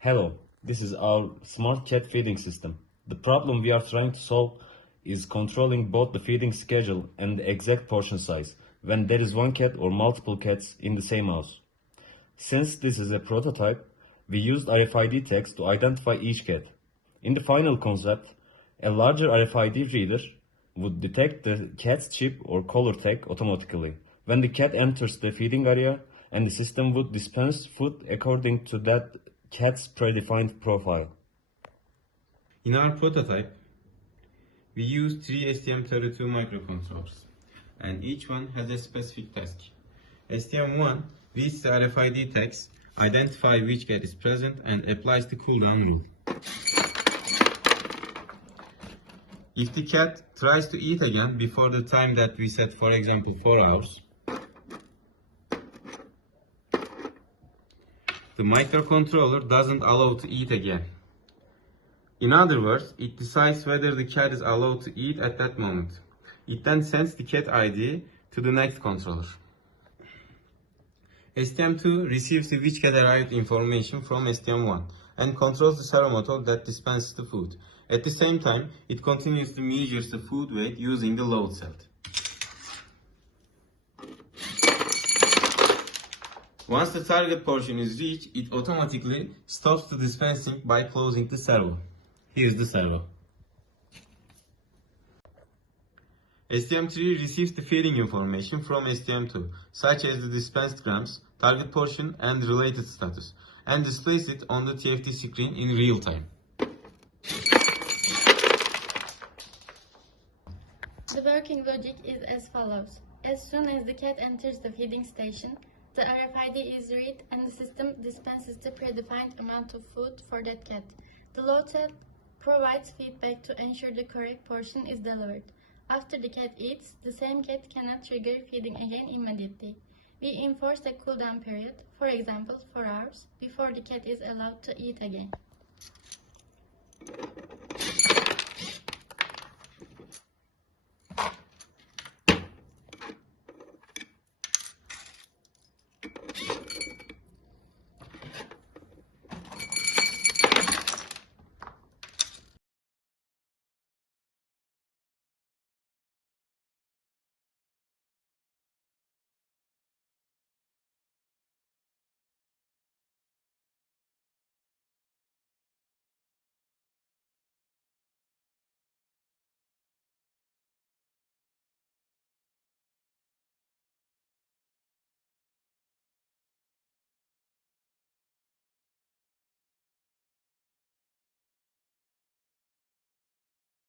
Hello, this is our smart cat feeding system. The problem we are trying to solve is controlling both the feeding schedule and the exact portion size when there is one cat or multiple cats in the same house. Since this is a prototype, we used RFID tags to identify each cat. In the final concept, a larger RFID reader would detect the cat's chip or color tag automatically when the cat enters the feeding area, and the system would dispense food according to that cat's predefined profile. In our prototype, we used 3 STM32 microcontrollers, and each one has a specific task. STM1 reads the RFID tags, identifies which cat is present, and applies the cooldown rule. If the cat tries to eat again before the time that we set, for example 4 hours, the microcontroller doesn't allow to eat again. In other words, it decides whether the cat is allowed to eat at that moment. It then sends the cat ID to the next controller. STM2 receives the which cat arrived information from STM1 and controls the servo motor that dispenses the food. At the same time, it continuously measures the food weight using the load cell. Once the target portion is reached, it automatically stops the dispensing by closing the servo. Here's the servo. STM3 receives the feeding information from STM2, such as the dispensed grams, target portion, and related status, and displays it on the TFT screen in real time. The working logic is as follows. As soon as the cat enters the feeding station, the RFID is read and the system dispenses the predefined amount of food for that cat. The load cell provides feedback to ensure the correct portion is delivered. After the cat eats, the same cat cannot trigger feeding again immediately. We enforce a cooldown period, for example 4 hours, before the cat is allowed to eat again.